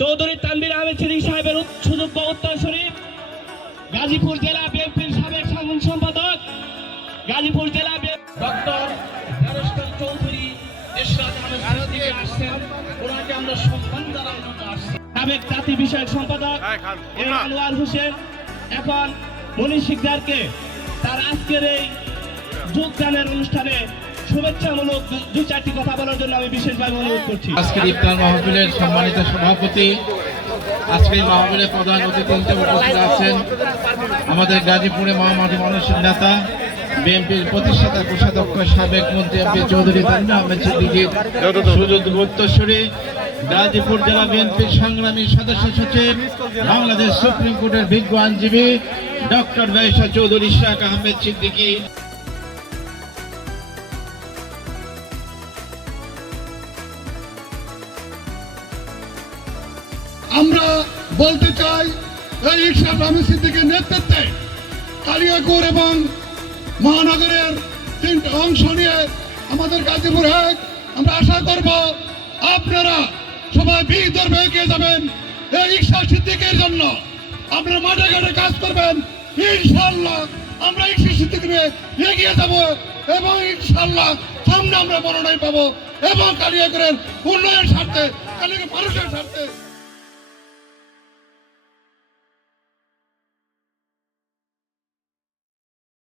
চৌধুরী তানভীর আহমেদ সিদ্দিকী সাহেবের সুযোগ্য উত্তরসূরি, গাজীপুর জেলা বিএনপির সাবেক সাধারণ সম্পাদক, গাজীপুর জেলা ডক্টর ব্যারিস্টার চৌধুরী ইশরাত আহমেদ সিদ্দিকী আসছেন। ওনাকে আমরা সম্মান জানানোর জন্য আসছি। সাবেক জাতি বিষয়ক সম্পাদক আনোয়ার হোসেন এখন মনীষ শিকদারকে তার আজকের এই যোগদানের অনুষ্ঠানে শুভেচ্ছামূলক দু চারটি কথা বলার জন্য আমি বিশেষভাবে অনুরোধ করছি। আজকের ইফতার মাহফিলের সম্মানিত সভাপতি, আজকের মাহফিলের প্রধান অতিথি হিসেবে উপস্থিত আছেন আমাদের গাজীপুরে মহামাটি মানুষের নেতা, বিএনপির প্রতিষ্ঠাতা কোষাধ্যক্ষ সাবেক মন্ত্রী এমপি চৌধুরী তানভীর আহমেদ সিদ্দিকীর সুযোগ্য উত্তরসূরি, গাজীপুর জেলা বিএনপির সংগ্রামী সদস্য সচিব, বাংলাদেশ সুপ্রিম কোর্টের বিজ্ঞ আইনজীবী ডক্টর ব্যারিস্টার চৌধুরী ইশরাত আহমেদ সিদ্দিকী। আমরা বলতে চাই এই ইশরাত আহমেদ সিদ্দিকীর নেতৃত্বে কালিয়াকৈর এবং মহানগরের তিনটি অংশ নিয়ে আমাদের গাজীপুর এক আমরা আশা করব আপনারা সবাই বিদর্ভে এগিয়ে যাবেন। এই ইশরাত সিদ্দিকীর জন্য আপনারা মাঠে ঘাটে কাজ করবেন। ইনশাআল্লাহ আমরা ইশরাত সিদ্দিকী নিয়ে এগিয়ে যাব এবং ইনশাআল্লাহ সামনে আমরা মনোনয়ন পাবো এবং কালিয়াকৈরের উন্নয়নের স্বার্থে, কালিয়াকৈর মানুষের স্বার্থে